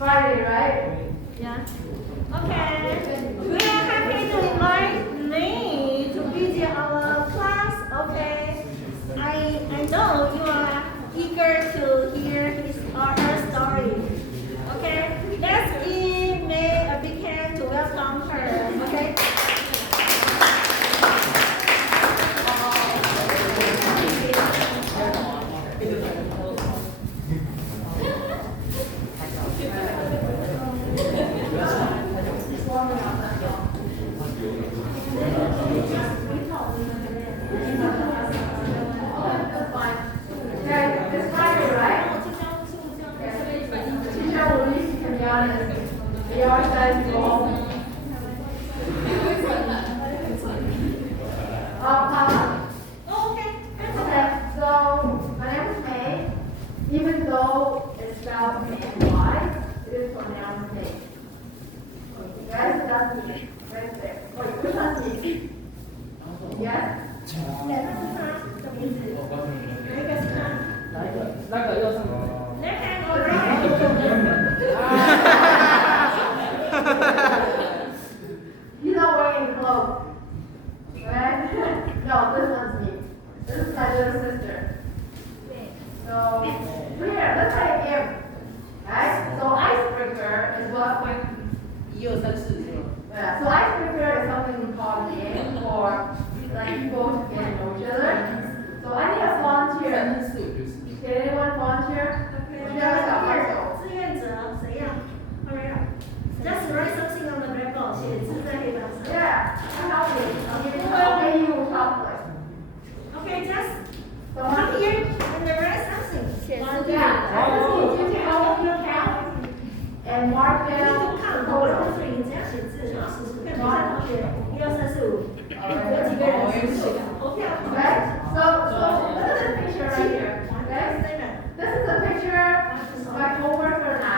Friday, right? Yeah. Okay. We are happy to invite me to visit our class. Okay. I know you are eager to hear his or her story. Okay. Let's give May a big hand to welcome her. Okay. Okay, it's Friday, right? Teacher will leave you, to be honest. He always says you go home. Okay. Okay, so my name is May. Even though it's spelled M-A-Y, it is pronounced May. Guys, that's me. Right there. Wait, which one's me? Yes? 那个要上。 He's not wearing clothes. Right? No, this one's me. This is my little sister. So, here, let's play a game. Right? So, icebreaker is what we. 1、2、3、4是吗？ Yeah, so icebreaker is something we call a game for like people to get to know each other. So, I need a volunteer. 3、4我觉得是。 Can anyone volunteer? Okay. 需要小帮手。志愿者谁呀 ？Hurry up. Just write something on the blackboard. 写字在黑板上。 Yeah, I'm helping. Who will pay you chocolate? Okay, just So, come here and write something. 写字。 yeah, I just need you to help me count and mark 你 down 就看 the 我 total. 所以你只要写字就试试看。其他同学1、2、3、4、5，有几个人是写的？投票。 Okay? So look at this picture right here. Okay? This is a picture of my coworker and I.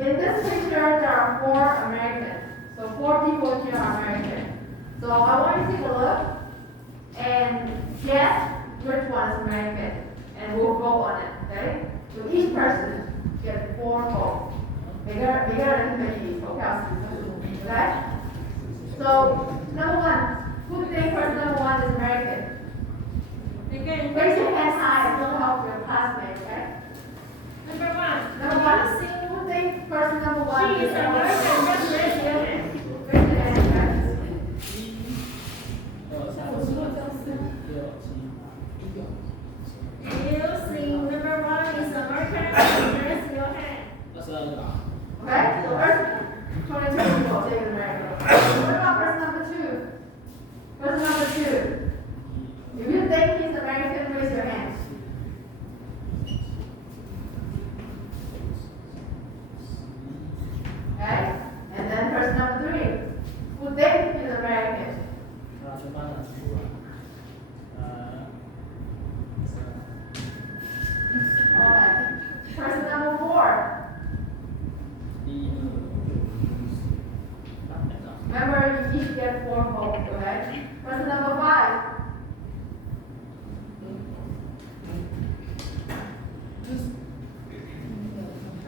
In this picture, there are 4 Americans. So 4 people here are American. So I want you to take a look and guess which one is American. And we'll vote on it. Okay? So each person gets 4 votes. 每个人可以投票4次. Okay? So number 1, who thinks person number 1 is American? 每个人 Raise your hand high and we'll help your classmate, okay? Number 1. Number 1, who thinks person number 1 She is is American? American. Just raise your hand. Raise your hand, guys. 1、2、3、4、5、6、7、8、9。You think number 1 is American? Raise your hand. 22个。 Okay? So first, 22 people say it's American. What about person number 2? Person number 2. If you think he's American, raise your hand. Okay? And then person number 3. Who thinks he's American? 全班拿出来。Okay. Person number 4. 1、2、3。Remember, you each get 4 votes, okay? Person number 5.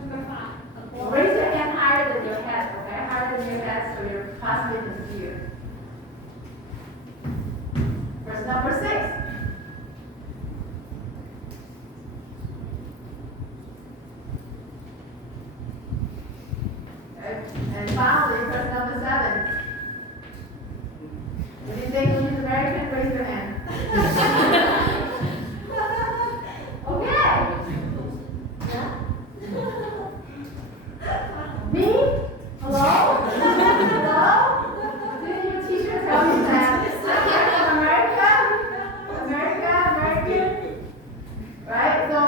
Number 5. Raise your hand higher than your head, okay? Higher than your head so your classmate can see you. Person number 6. Okay. And finally, person number 7. If you think he's American, raise your hand. Okay. Yeah? Me? Hello? Hello? Didn't your teacher tell you that? I'm America? American? Right? So,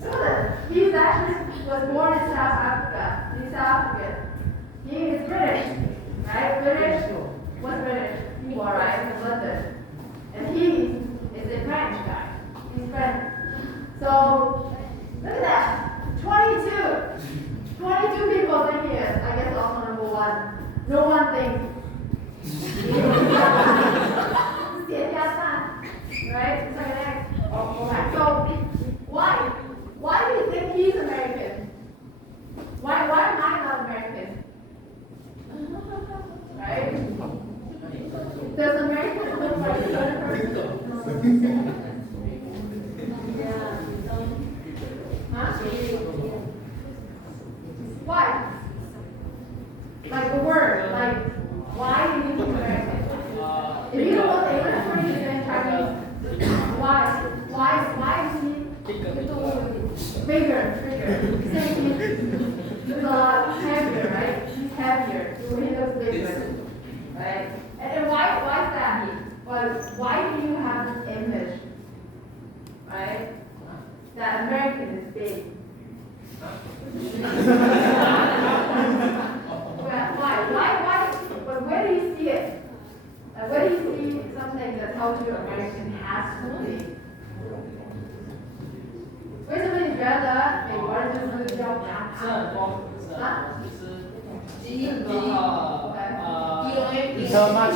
look at this. He actually was born in South Africa. He's South African. He is British. Right? British? What's British? You are right, in London. And he is a French guy. He's French. So, look at that. 22. 22 people think he is. I guess also number 1. No one thinks. Right? It's like an X. Oh, okay. So, why? Why do you think he's American? Why? Like the word, like why do you think American? If you don't know the English word, you say Chinese. Why is he bigger? Same with a lot heavier, right? He's heavier, so he looks bigger, right? And why is that? Well, why do you have this image, right? That American is big. Why? But where do you see it? Where do you see something that tells you American has to be? 为什么你觉得美国人就是比较怕吃很多，吃基因然后DNA So much.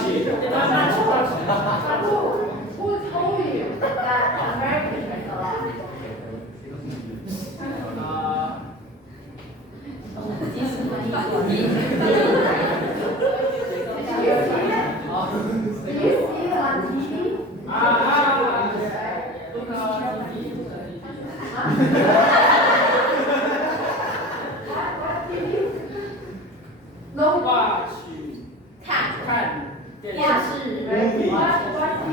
Who told you that American drinks a lot? Did you see it on TV? What TV? No. 话去看电视。 Right? What TV?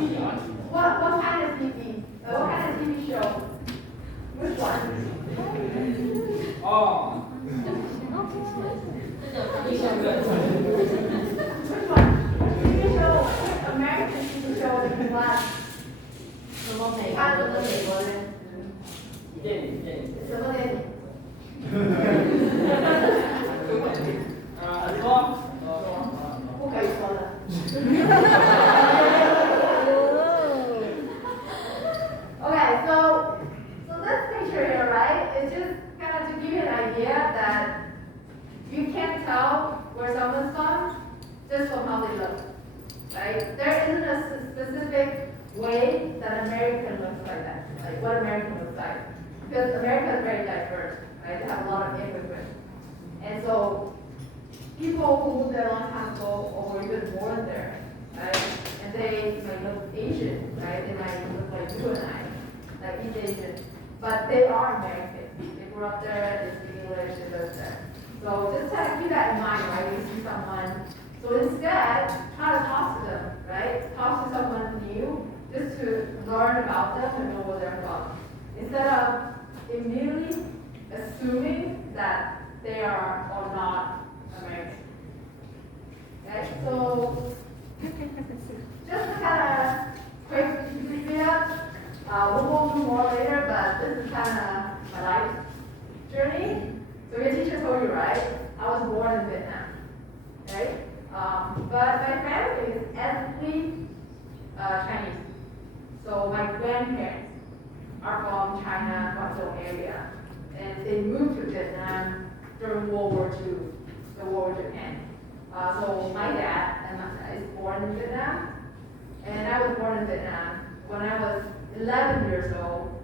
What kind of TV? What kind of TV show? Which one? 哦， Which one? TV show? American TV show that you watch? 看的美国人。电影。什么电影？很多。不可以说的。Okay, so this picture here, right, is just kind of to give you an idea that you can't tell where someone's from just from how they look, right? There isn't a specific way that American looks like that, like what American looks like. Because America is very diverse, right? They have a lot of immigrants. And so people who moved there a long time ago or were even born there, right? And they might look Asian, right? They might look like you and I, like East Asian. But they are American. They grew up there, they speak English, they live there. So just kind of keep that in mind, right? You see someone. So instead, try to talk to them, right? Talk to someone new just to learn about them and know where they're from. Instead of immediately assuming that they are or not American. Okay, so just to kind of quick recap, we'll go through more later, but this is kind of my life journey. So your teacher told you, right? I was born in Vietnam, right? But my family is ethnically Chinese. So my grandparents are from China, Guangdong area, and they moved to Vietnam during World War II, the war with Japan. So my dad is born in Vietnam, and I was born in Vietnam. When I was 11 years old,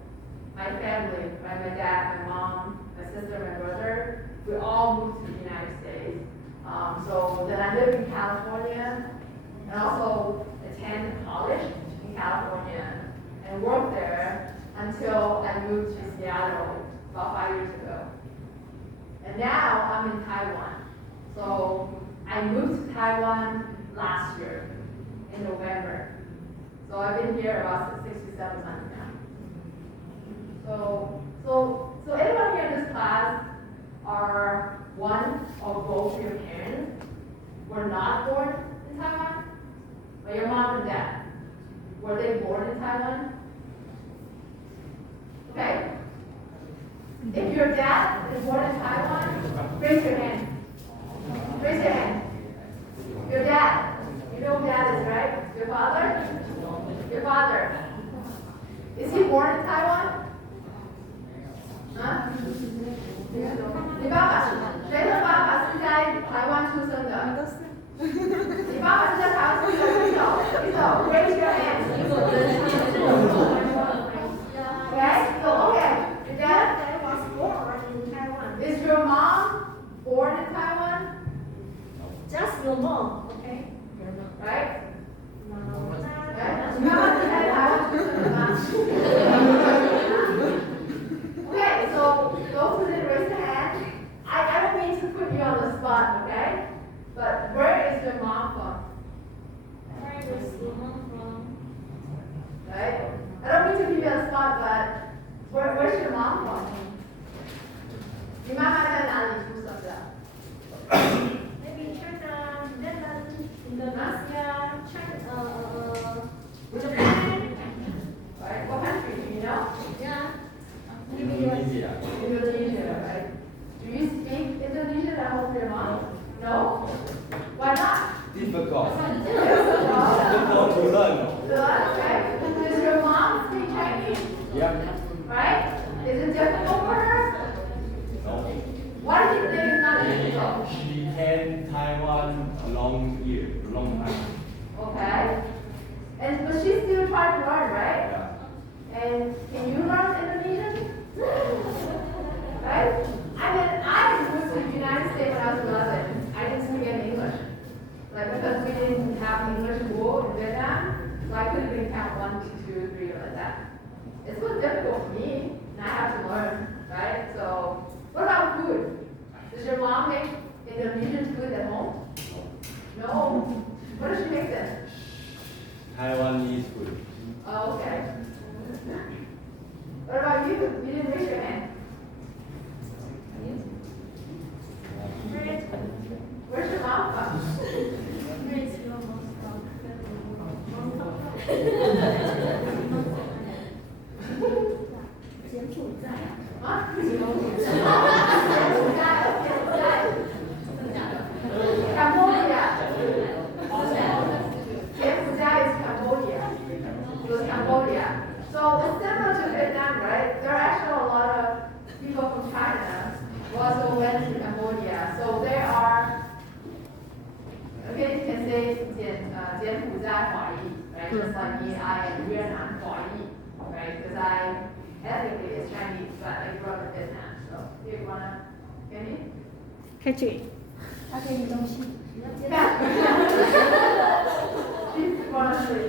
my family, my dad, my mom, my sister, my brother, we all moved to the United States. So then I lived in California and also attended college in California and worked there until I moved to Seattle about 5 years ago. And now I'm in Taiwan. So I moved to Taiwan last year in November. So I've been here about 6 to 7 months now. So anyone here in this class are one or both your parents were not born in Taiwan? Or your mom and dad, were they born in Taiwan? Okay. If your dad is born in Taiwan, raise your hand. Raise your hand. Your dad. You know who dad is, right? Your father? Your father. Is he born in Taiwan? 啊？你爸爸是？谁的爸爸是在台湾出生的？都是。你爸爸是在台湾出生的？举手，raise your hand. Okay, so okay. Your dad was born in Taiwan. Is your mom born in Taiwan? Just your mom, okay? Right?你妈妈是在台湾出生的吗？Okay, so those who didn't raise their hand, I don't mean to 你妈妈在哪里出生的？ Maybe China, Netherlands, Indonesia, China, Japan. Right? What country do you know? Yeah. Indonesia. Indonesia, right? Do you speak Indonesian at home with your mom? No? Why not? Difficult. Well, Difficult to learn. okay. Does your mom speak Chinese? Yeah. Right? Is it difficult for her? No. Why do you think it's not difficult? She came Taiwan a long time. Okay. But she still trying to learn, right? Yeah. And can you learn Indonesian? Right? I mean, I moved to the United States when I was 11. I didn't speak any English. Like, because we didn't have English school in Vietnam, so I couldn't even count 1, 2, 3, like that. It's so difficult for me, and I have to learn, right? So, what about food? Does your mom make Indonesian food at home? No. What does she make then? Taiwanese food. Oh, okay. What about you? You didn't raise your hand. Where's your mom from? Cambodia. Cambodia is Cambodia. It was Cambodia. So it's similar to Vietnam, right? There are actually a lot of people from China who also went to Cambodia. So there are, okay, you can say 柬埔寨华裔, right? Just like me, I am Vietnam 华裔, right? Because I ethnically is Chinese, but I grew up in Vietnam. So do you wanna, can you? 开始。 Yeah. She's wanna say,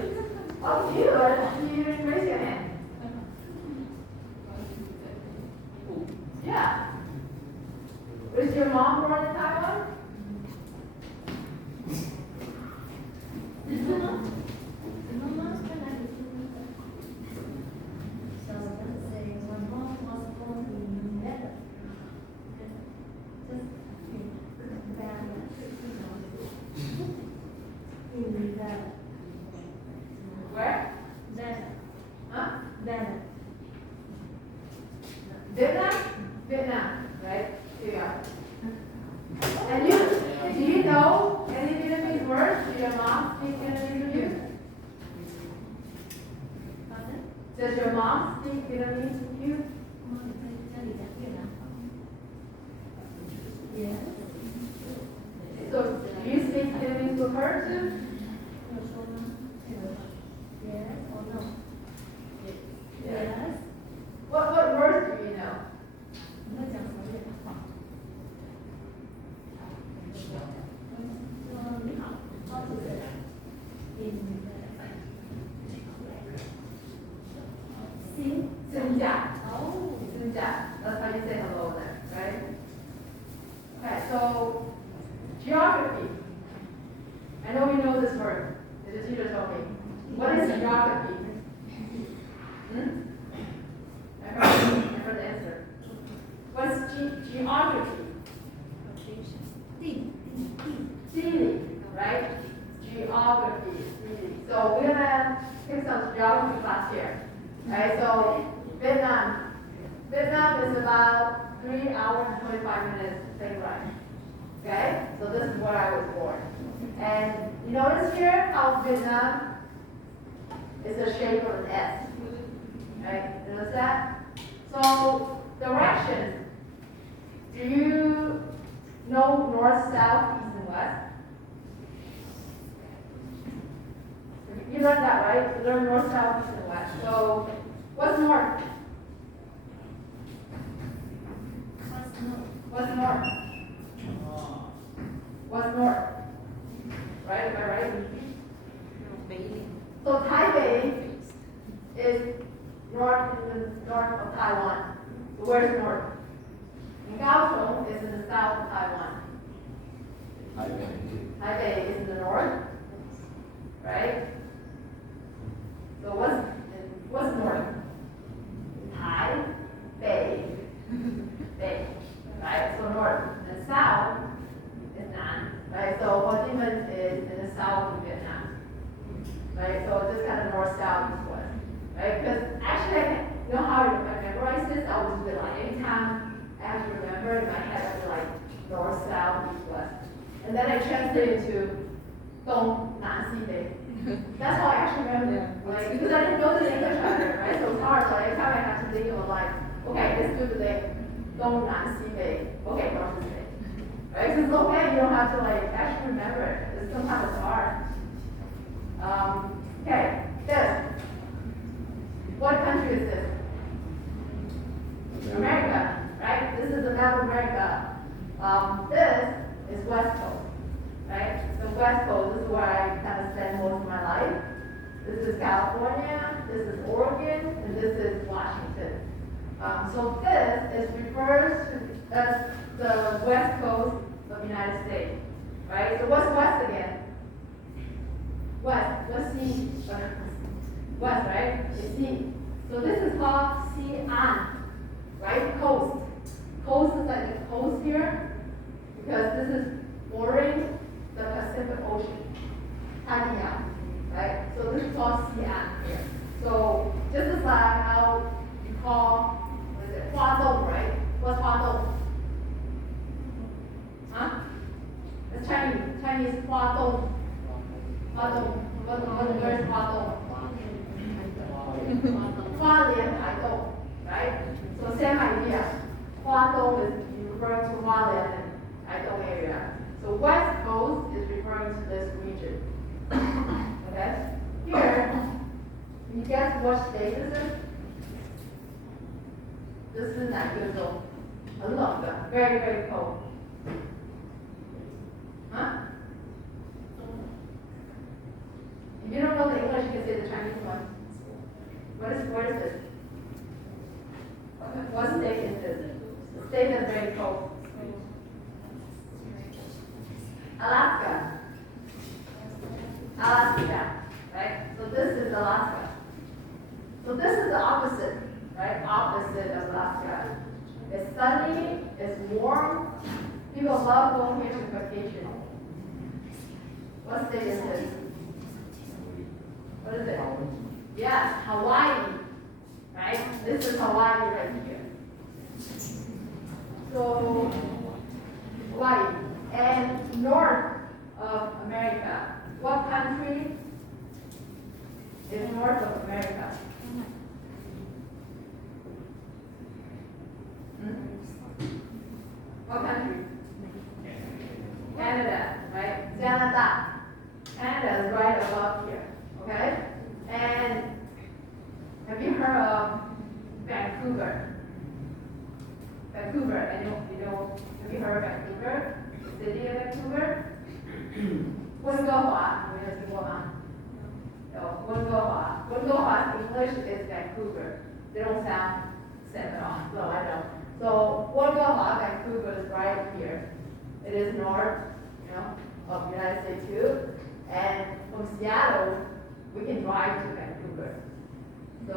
oh, you didn't raise your hand. Yeah. Was your mom born in Taiwan? Where? Huh? Vietnam? Vietnam, right? Here you are. And do you know any Vietnamese words? Do your mom speak Vietnamese with you? Does your mom speak Vietnamese with you? So do you speak Vietnamese with her too? Yes. What words do you know? Xin chào. Xin chào. That's how you say hello there, right? Okay, so geography. I know we know this word. The teacher told me. What is geography? I heard the answer. What's geography?地理, right? Geography. So we're gonna take some geography class here. Right? So Vietnam is about 3 hours and 25 minutes plane ride. Okay? So this is where I was born. And you notice here how Vietnam is the shape of an S. Right? Notice that? So directions. Do you know north, south, east, and west? You learned that, right? You learned north, south, east, and west. So what's north? What's north? What's north? Right? Am I right? So Taipei is north in the north of Taiwan. So where's north? And Kaohsiung is in the south of Taiwan. Taipei is in the north, right? So what's north? Taipei, Bay, right? north, and south is Nan, right? So Ho Chi Minh is in the south of Vietnam, right? So just kind of north, south, east, west, right? Because actually, you know how I memorize this? I would do it like anytime I have to remember in my head, I would like north, south, east, west. And then I translate it to Dong, Nan, Si, Bei. That's how I actually remember, like, because I didn't know the English either, right? So it's hard. So every time I have to think of like, okay, let's do the day. Dong, Nan, Si, Bei. Okay, north is Bei. Right? So it's okay. You don't have to like actually remember it. It's sometimes it's hard. Okay, this. What country is this? America, right? This is the map of America. This is West Coast, right? So West Coast, this is where I kind of spend most of my life. This is California, this is Oregon, and this is Washington. So this is refers to as the West Coast of the United States, right? So what's West again? West, what's sea? West, right? It's sea. So this is called Xi'an, right? Coast. Coast is like the coast here, because this is bordering the Pacific Ocean, Taiwan, right? So this is called Xi'an here. So just as like how you call, what is it, Hua Dong, right? What's Hua Dong? Huh? It's Chinese Hua Dong. Hua Dong. What word is Hua Dong? Hua Lian Tai Dong, right? So same idea. Hua Dong is referring to Hua Lian and Tai Dong area. So West Coast is referring to this region. Okay? Here, you guess what state this is? This is Nanjing. Very, very cold. Huh? If you don't know the English, you can say the Chinese one. What is this? What state is this? The state that's very cold. Alaska. Alaska, right? So this is Alaska. So this is the opposite, right? Opposite of Alaska. It's sunny, it's warm. People love going here to vacation. What state is this? What is it? Yes, Hawaii, right? This is Hawaii right here. So, Hawaii. And north of America. What country is north of America? What country? Canada, right? Canada. Canada is right above here, okay? And have you heard of Vancouver? Vancouver, have you heard of Vancouver? The city of Vancouver? 温哥华，有没有听过吗？有，温哥华。温哥华 English is Vancouver. They don't sound same at all, so I don't. So 温哥华, Vancouver is right here. It is north, of the United States too. And from Seattle, we can drive to Vancouver. So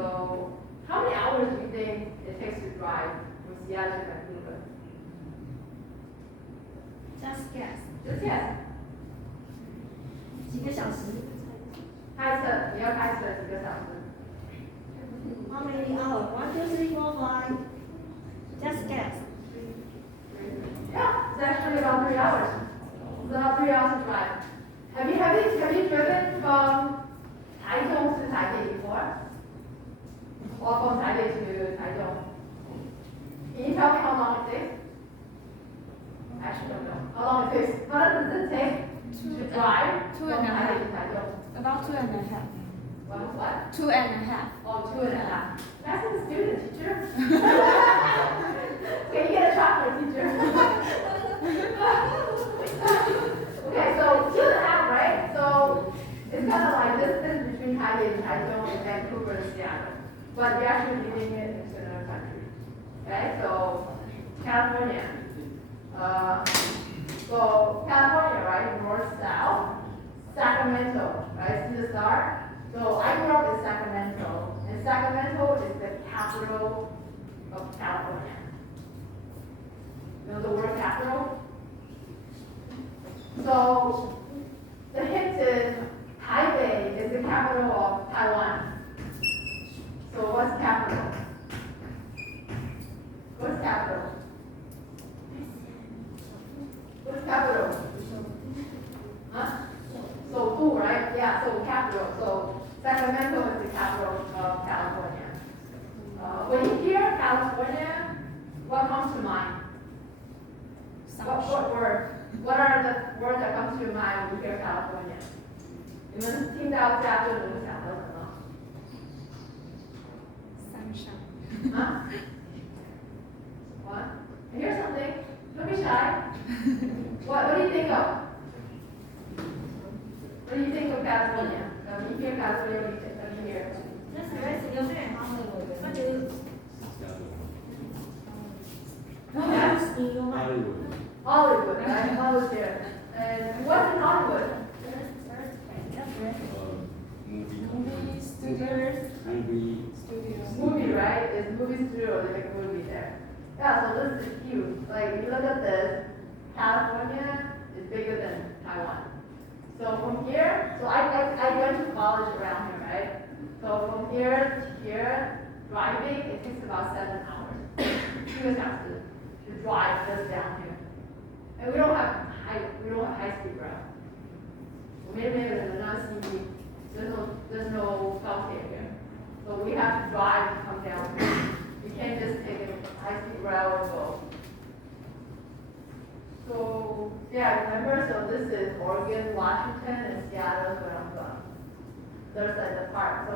how many hours do you think it takes to drive from Seattle to Vancouver? Just guess. Just guess. 几个小时开车，你要开车几个小时？ ？How many hours? 1, 2, 3, 4, 5. Just guess. Yeah, it's actually about 3 hours. It's about 3 hours to drive. Have you driven from Taichung to Taipei before? Or from Taipei to Taichung? Can you tell me how long it takes? Actually, don't know. How long it takes? How long does it take to drive Two from and a half. Taipei to Taichung? About 2.5. What? 2.5. Oh, 2.5. That's a student, teacher. Okay, you get a chocolate, teacher. Okay, so 2.5, right? So it's kind of like distance between Taipei and Taichung and Vancouver and Seattle. But you're actually living it into another country. Okay, so California. So California, right? North, south. Sacramento, right? See the star? So I grew up in Sacramento, and Sacramento is the capital of California. You know the word capital? So the hint is Taipei is the capital of Taiwan. So what's capital? What's capital? What's capital? Huh? So, right? Yeah, so capital. So Sacramento is the capital of California. When you hear California, what comes to mind? What word? What are the words that come to your mind when you hear California? 你们听到加州，你们想到什么？ Sunshine. Huh? What? I hear something. Don't be shy. What do you think of? What do you think of California? When you hear California, what do you hear? That's very significant. What do you? Yeah. In your mind? Hollywood, right? Hollywood there. And what's in Hollywood? Movie. Studios. Movie, right? It's movie studio. They make a movie there. Yeah, so this is huge. Like, if you look at this, California is bigger than Taiwan. So from here, so I went to college around here, right? So from here to here, driving, it takes about 7 hours. You just have to drive this down here. And we don't have high-speed rail. Maybe there's another CV. There's no healthcare here. So we have to drive to come down here. We can't just take a high-speed rail and go. So yeah, remember, so this is Oregon, Washington, and Seattle is where I'm from. There's like the park. So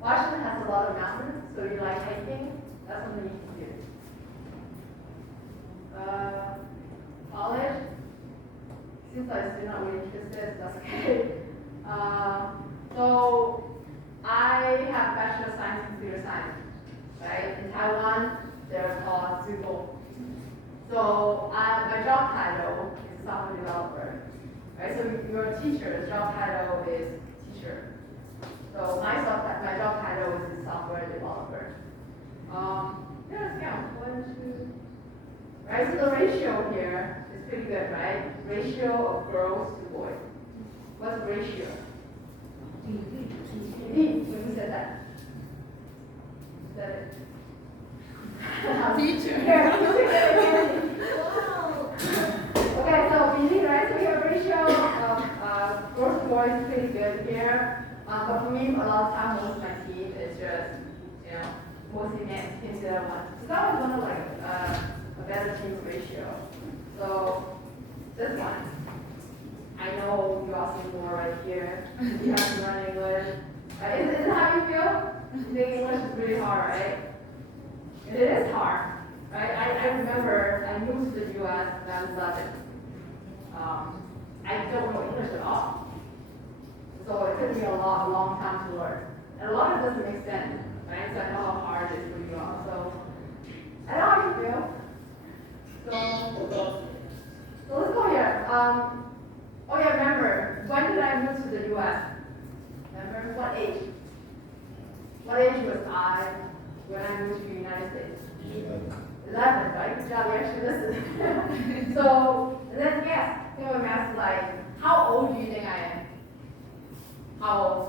Washington has a lot of mountains, so you like hiking, that's something you can do. College, seems like you're not really interested, so that's okay. So I have Bachelor of Science in Computer Science, right? In Taiwan, they're called Zhugo. So my job title is software developer, right? So you're a teacher, the job title is teacher. So my job title is software developer. Yeah, let's count. 1, 2. Right, so the ratio here is pretty good, right? Ratio of girls to boys. What's ratio? Who said that? Who said it? Teacher. Wow. Okay, so BD, right? So we have a ratio of girls to boys is pretty good here. But for me, a lot of times, most of my team is just, mostly men instead of one. So that was one of like a better team ratio. So this one, I know you all see more right here. You have to learn English. Is it how you feel? You think English is really hard, right? It is hard, right? I remember I moved to the U.S. when I was 11. I don't know English at all. So it took me a long time to learn. And a lot of it doesn't make sense, right? So I know how hard it is for you all. So I know how you feel. So let's go here. Oh yeah, remember, when did I move to the U.S.? Remember, what age? What age was I when I moved to the United States? 11, right? Good job, you actually listened. So, and then guess, my math is like, how old do you think I am? How old?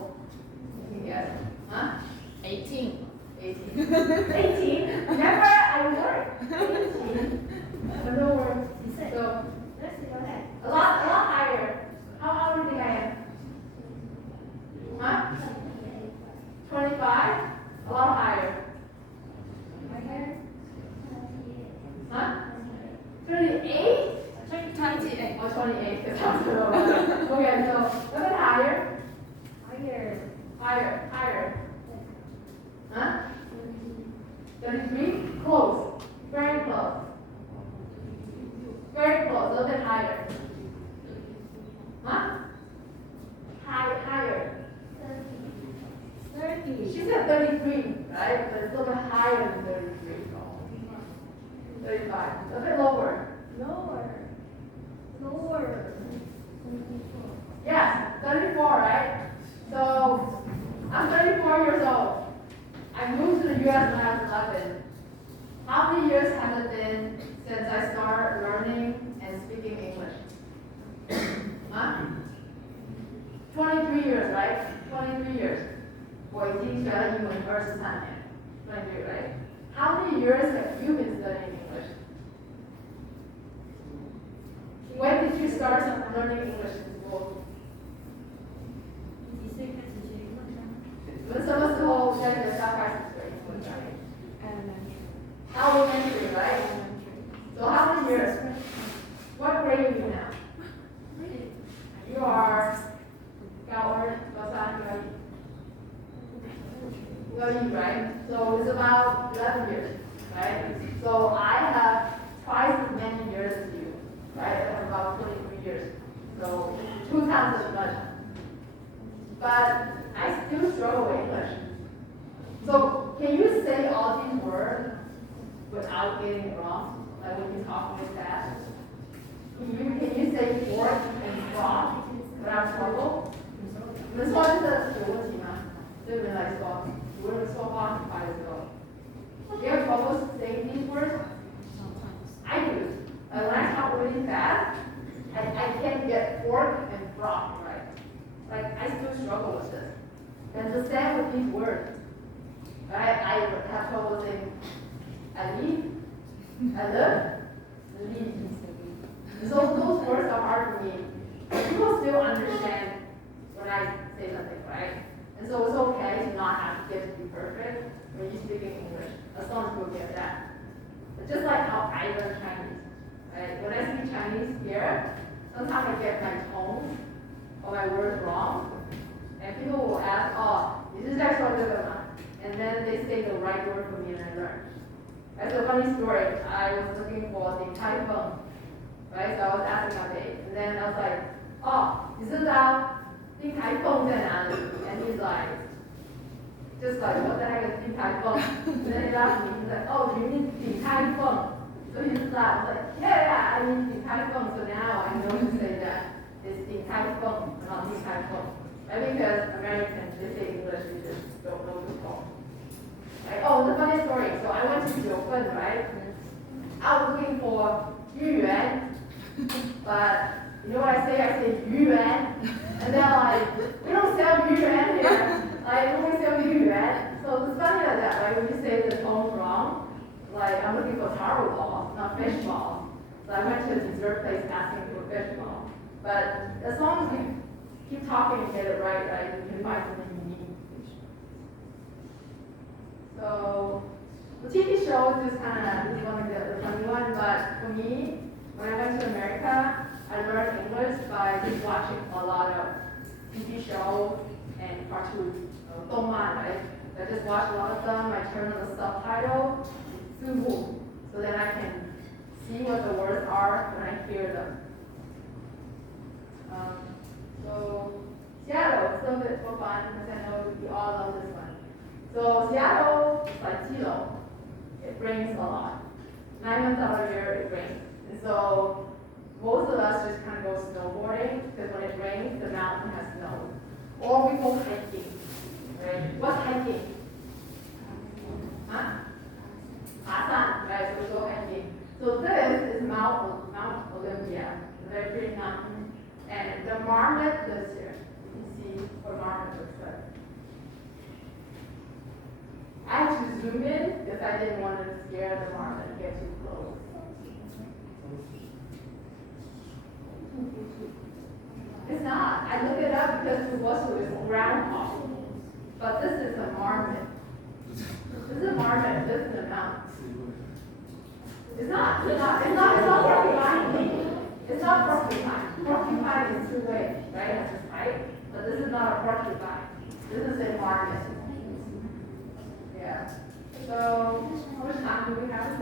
You can guess. Huh? 18. 18. 18? Remember, I work. 18. But no work. So, a lot higher. How old do you think I am? Huh? 25? A lot higher. Huh? 38? 28. Oh, 28. That sounds a little better. Okay, so a bit higher. Higher. Huh? 33? Close. Very close. Very close. A little bit higher. Huh? Higher. 30. She said 33, right? But it's a little bit higher than 33. 35. A bit lower. Lower. Yes, 34, right? So, I'm 34 years old. I moved to the U.S. when I was 11. How many years has it been since I started learning and speaking English? 已经学了英文23年，23 right? How many years have you been studying English? When did you start learning English in school? 几岁开始学英文的？你们什么时候在学校开始学英文的？Elementary, right? So how many years? What grade are you now? You are 高二、高三、高一, right? So it's about 11 years, right? So I have twice as many years as you, right? I have about 23 years. So 2 times as much. But I still struggle with English. So can you say all these words without getting it wrong? Like when you talk with that? Can you say fork and frog without trouble? 你们说这个有问题吗？对你们来说，如果你说话很快的时候 do you have trouble saying these words? I do. When I talk really fast, I can't get fork and frog right. Like I still struggle with this. And the same with these words. Right? I have trouble saying I leave, I live, leave. So those words are hard for me. But people still understand when I say something, right? And so it's okay to not have to get to be perfect when you're speaking English, as long as people get that. But just like how I learn Chinese, right? When I speak Chinese here, sometimes I get my tone or my words wrong, and people will ask, "Oh, is this actually good enough?" And then they say the right word for me, and I learn. That's a funny story. I was looking for the typhoon, right? So I was asking my date, and then I was like, "Oh, 你知道the typhoon 在哪里?" And he's like, just like, "What the heck is the typhoon?" And then he asked me, he's like, "Oh, you mean the typhoon?" So he just laughed. I was like, "Yeah, I mean the typhoon." So now I know to say that it's the typhoon, not the typhoon. Right? Because Americans, they say English, they just don't know the tone. Right? Oh, the funny story. So I went to Jiufen, right? I was looking for Yuan, but you know what I say Yuan. And they're like, "We don't sell Yuan here. Like, we only sell Yuan." So it's funny like that, right? When you say the tone wrong, like I'm looking for taro ball, not fish ball. So I went to a dessert place asking for fish ball. But as long as we keep talking and get it right, you can find something you need. So the TV show is just kind of this one of the funny one, but for me, when I went to America, I learned English by just watching a lot of TV shows and cartoons, 动漫, right? I just watch a lot of them. I turn on the subtitle, 字幕, so then I can see what the words are when I hear them. So Seattle, it's a little bit for fun because I know we all love this one. So Seattle is like Tilo. It rains a lot. 9 months out of the year it rains. And so most of us just kind of go snowboarding because when it rains, the mountain has snow. Or we go hiking. Right? What's hiking? Huh? 爬山, right? So we go hiking. So this is Mount Olympia, a very pretty mountain. And the marmot lives here. You can see what marmot looks like. I had to zoom in because I didn't want to scare the marmot and get too close. It's not. I looked it up because it was a groundhog. But this is a marmot. This is a marmot. This is a mountain. It's not porcupine. It's not porcupine. Porcupine is 2 ways, right? But this is not a porcupine. This is a marmot. Yeah. So, how much time do we have?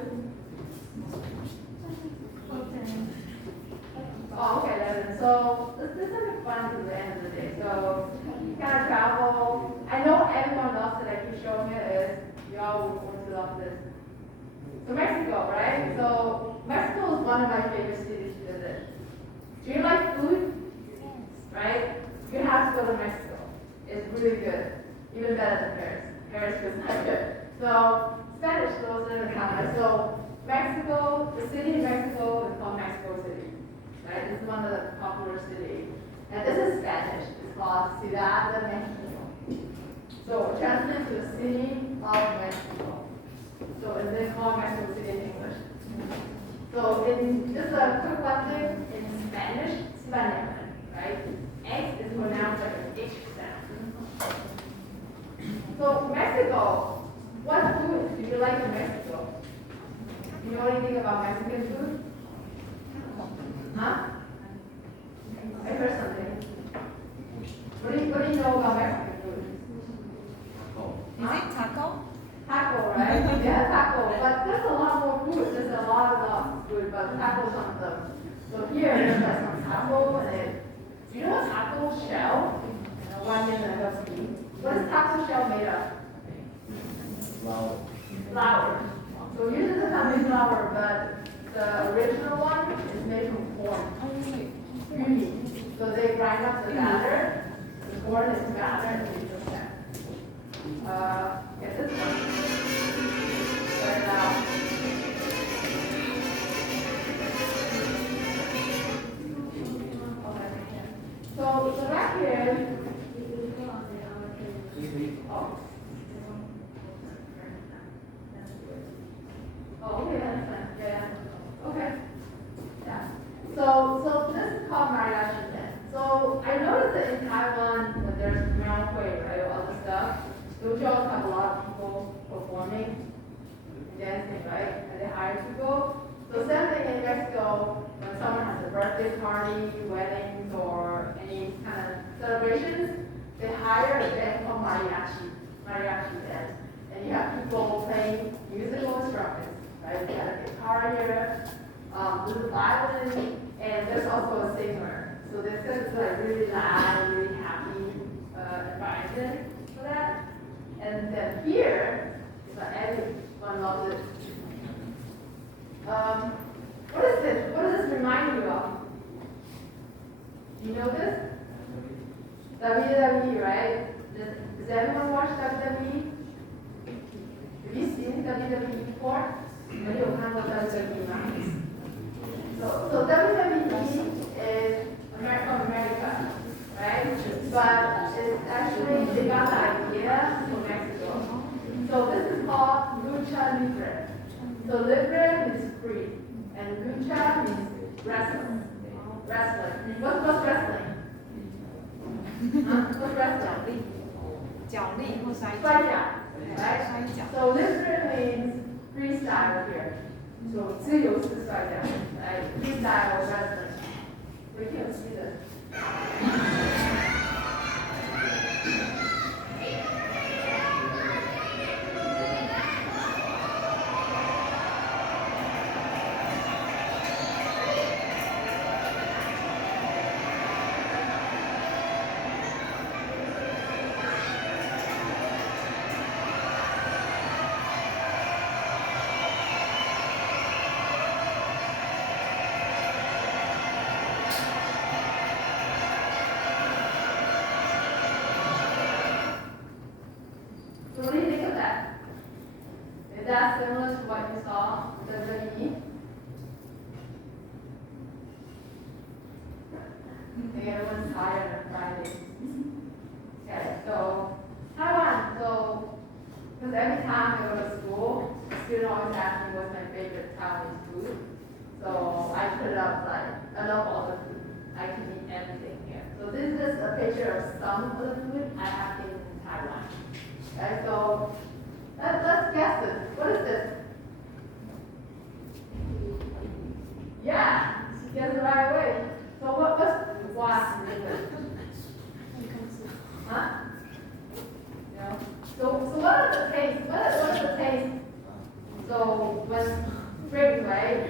Oh, okay then. So, this is fun to the end of the day. So, kind of travel. I know everyone else that I keep showing it is, y'all would want to love this. So Mexico, right? So Mexico is one of my favorite cities to visit. Do you like food? Right? You have to go to Mexico. It's really good. Even better than Paris. Paris is not good. So Spanish goes in the comments. So Mexico, the city of Mexico is called Mexico City. Right? This is one of the popular cities. And this is Spanish. It's called Ciudad de Mexico. So translate a quick one thing in Spanish, Spanish, right? X is pronounced like an H sound. So Mexico, what food do you like in Mexico? Do you know anything about Mexican food? Huh? I heard something. What do you know about Mexican food? Is it taco? Taco, right? Yeah, taco. But there's a lot more food. There's a lot of food, but taco's one of them. So here, there's like some taco, and then, do you know what taco shell? One thing that helps me. What is taco shell made of? Flour. So usually it's not made flour, but the original one is made from corn. Creamy. So they grind up the batter, the corn is batter, and they just that. Get this one. Right now. So back here. Oh. Oh, okay, that's fine. Yeah. Okay. Yeah. So this is called mariachi dance. So I noticed that in Taiwan, when there's Miaohui, right, or other stuff, dojos have a lot of people performing and dancing, right? And they hire people. So same thing in Mexico, when someone has a birthday party, weddings, or any kind of celebrations, they hire a band called mariachi dance. And you have people playing musical instruments, right? You have a guitar here, there's a violin, and there's also a singer. So this is like really loud, really happy environment for that. And then here is everyone loves it. What is this? What does this remind you of? Do you know this? WWE, right? Does everyone watch WWE? Have you seen WWE before? 没有看过 WWE 吗？ So WWE is from America, right? But it's actually, they got the idea from Mexico. So this is called lucha libre. So libre means free, and lucha means wrestling. Wrestling. What's wrestling? Huh? What's wrestling? 脚力或摔跤。摔跤, right? 摔跤。 So libre means freestyle here. So 自由式摔跤, right? Freestyle wrestling. We can see this. So what do you think of that? Is that similar to what you saw with WWE? I think everyone's tired of Friday. Okay, so Taiwan. So because every time I go to school, a student always asks me what's my favorite Taiwanese food. So I put it up like I love all the food. I can eat everything here. So this is a picture of some of the food I have in Taiwan. Okay, so let's guess it. What is this? Yeah, she guessed the right way. So what's what in English? Huh? No. So what are the tastes? What is the taste? So when spring, right?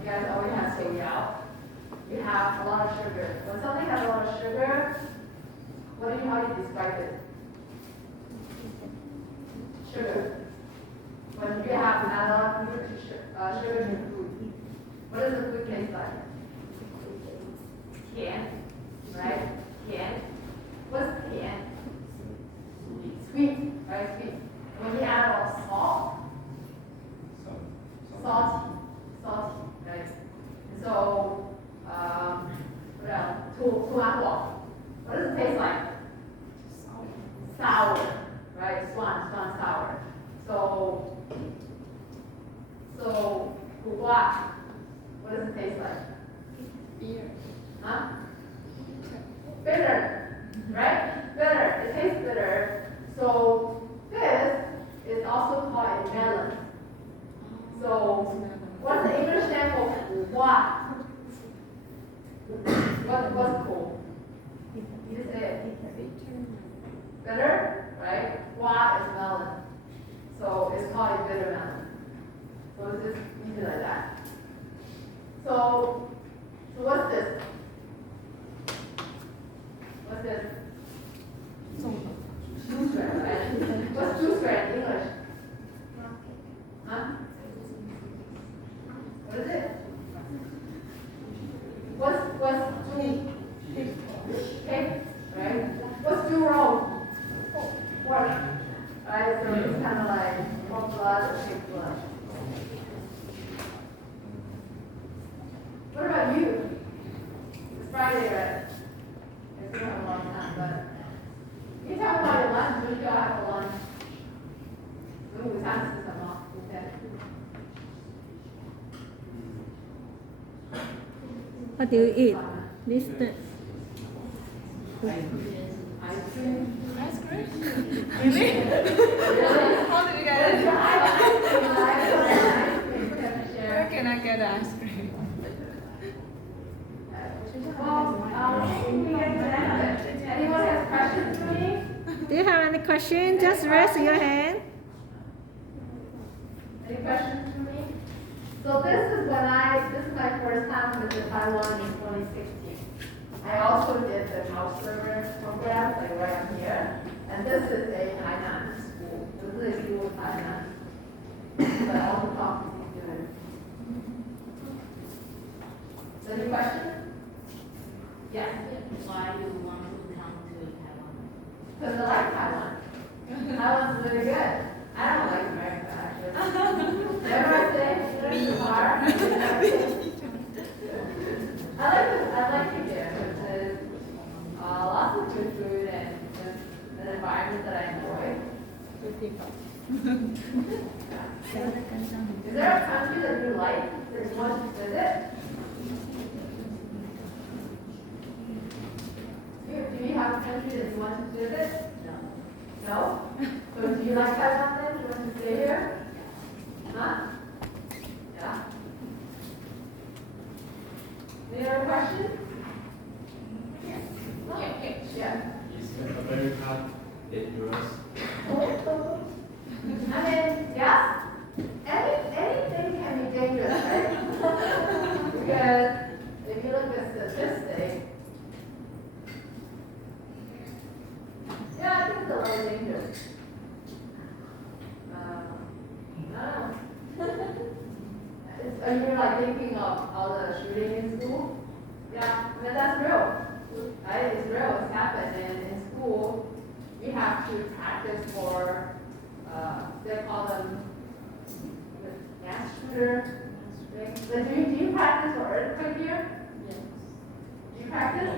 You guys always have soya. You have a lot of sugar. When something has a lot of sugar, how do you describe it? Sugar. When you have not a lot of sugar in food, what does the food taste like? 甜, right? 甜. What's 甜? Sweet, right? Sweet. When you add a lot of salt, salty, right? So, what else? 土麻果. What does it taste like? Sour, right? Swan, sour. So, 苦瓜. What does it taste like? What's cool? You say it. Bitter, right? Gua is melon. So it's called a bitter melon. So it's just easy like that. So what's this? What's this? Juicer, right? What's juicer in English? Huh? What is it? What's ju? Cake, right? What's ju roll? Pork, right? So it's kind of like pork blood or pig blood. What about you? It's Friday, right? I still have a long time, but you tell me about your lunch. What did you have for lunch? 午餐吃什么？午餐。What do you eat? This Ice cream. Ice cream? Really? How did you get it? Where can I get the ice cream? Anyone has questions for me? Do you have any question? Just raise your hand. Any questions for me? So this is my first time with Taiwan in 2016. I also did the house server program, like right up here. And this is a Hainan school. This is a school in Hainan. But I also talk to the students. Any questions? Yes. Why you want to come to Taiwan? Because I like Taiwan. Taiwan's really good. I don't like America, actually. Whenever I say there's a bar, I like it there. There's lots of good food and an environment that I enjoy. Is there a country that you like that you want to visit? Do you have a country that you want to visit? No. No? So do you like Taiwan then? Do you want to stay here? Huh? Yeah? Any other questions? Yeah. Is America dangerous? I mean, yes. Anything can be dangerous, right? Because if you look at statistics, yeah, I think it's a little dangerous. No. Are you like thinking of all the shooting in school? Yeah, I mean that's real. Right? It's real, it's happened. And in school, we have to practice for, they call them gas shooter. Right? But do you practice for earthquake here? Yes. Do you practice?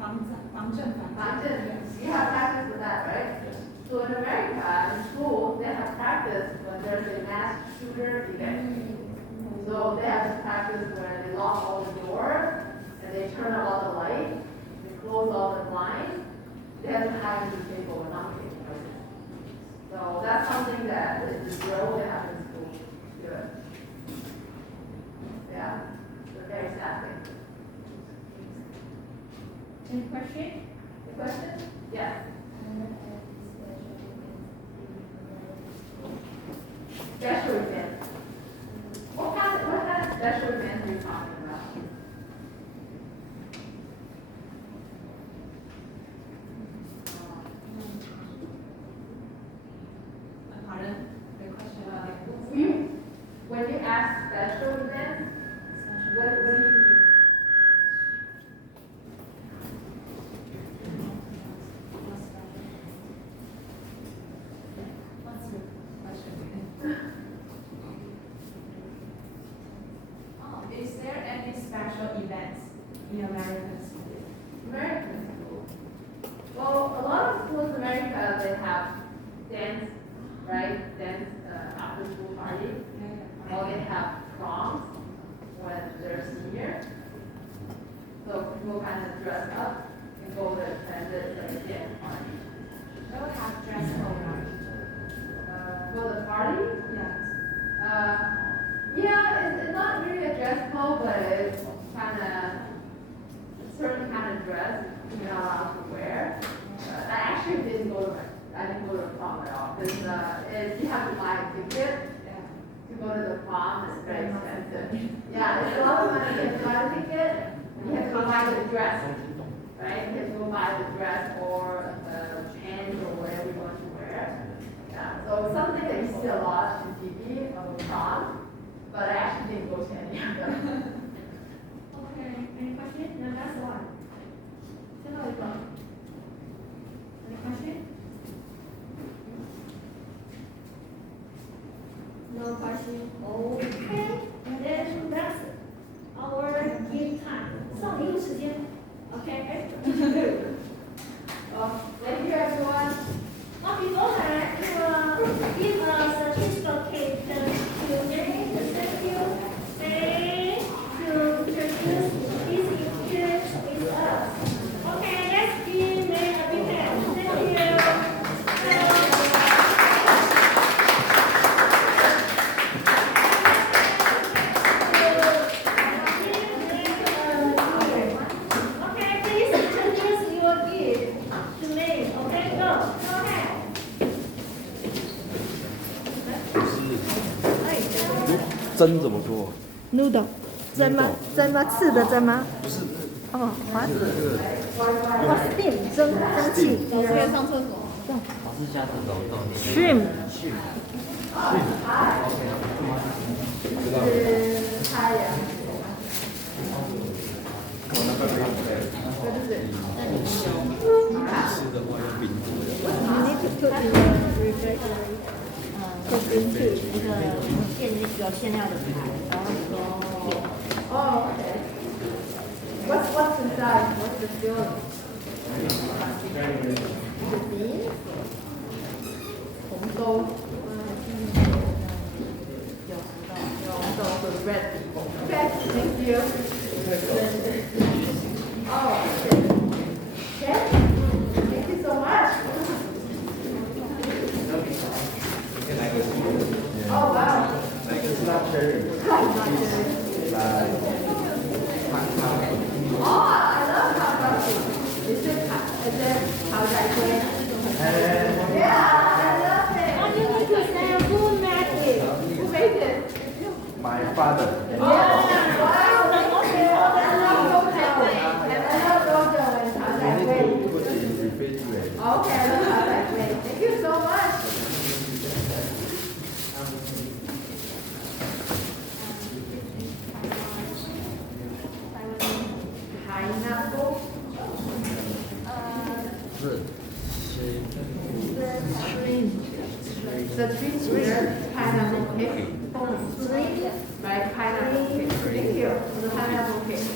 防震法。You have practice with that, right? Yes. So in America, in school, they have practice when there's a mass shooter event. So they have to practice where they lock all the doors, and they turn off all the lights, they close all the blinds. They have to hide in the table and not take noise. So that's something that is the drill they have in school. Good. Yeah, it's a very sad thing. Any question? Any questions? Yes. Special events. What kind of special events are you talking about? Pardon? The question. When you ask special events, what do you mean? What's your question? Is there any special events in American school? American school. Well, a lot of schools in America, they have dance, right? Dance after school party. Or they have proms when they're senior. So people kind of dress up and go to attend this like dance party. They will have dress code, right? For the party? Yes. Yeah, it's not really a dress code, but it's kind of expensive. Yeah, it's a lot of money. You have to buy the ticket. You have to go buy the dress, right? You have to go buy the dress or pants or whatever you want to wear. Yeah, so something that you see a lot in TV of prom, but I actually didn't go to any of them. Okay, any question? No, that's one. 最后一个。Any question? No question. Okay, and then that's our gift time. 送礼物时间。Okay. Well, thank you everyone. Oh, before that, you will give us a certificate to make the thank you say to introduce his experience with us. Okay, let's give me a big hand. Thank you. Okay, please introduce your gift to me. Okay, go. Go ahead. 蒸怎么做？ noodle 蒸吗？蒸吗？刺的蒸吗？不是，哦，好这个哦，steam 蒸汽。老师要上厕所。老师下次走动。 shrimp 是太阳。吃的话用冰做的。 you need to put in the refrigerator put into 那个馅有馅料的菜，然后说 Oh, okay. What's inside? What's the filling? The beans? 红豆。红豆 for red people. Okay, thank you. Oh, okay. Okay, thank you so much. Oh, wow. 那个是辣 cherry， 来汤汤。 Oh, I love Hot Is it how I play? Yeah, I love it. Oh, you need to say who made it. Who made it? My father。 Oh, wow. Okay, I love Gojo. And I love Gojo and how I You play. need to put it in refrigerator. Okay, I love how I play. Thank you so much. Pineapple. 是 The tree pineapple cake. Right, pineapple cake. Thank you for the pineapple cake.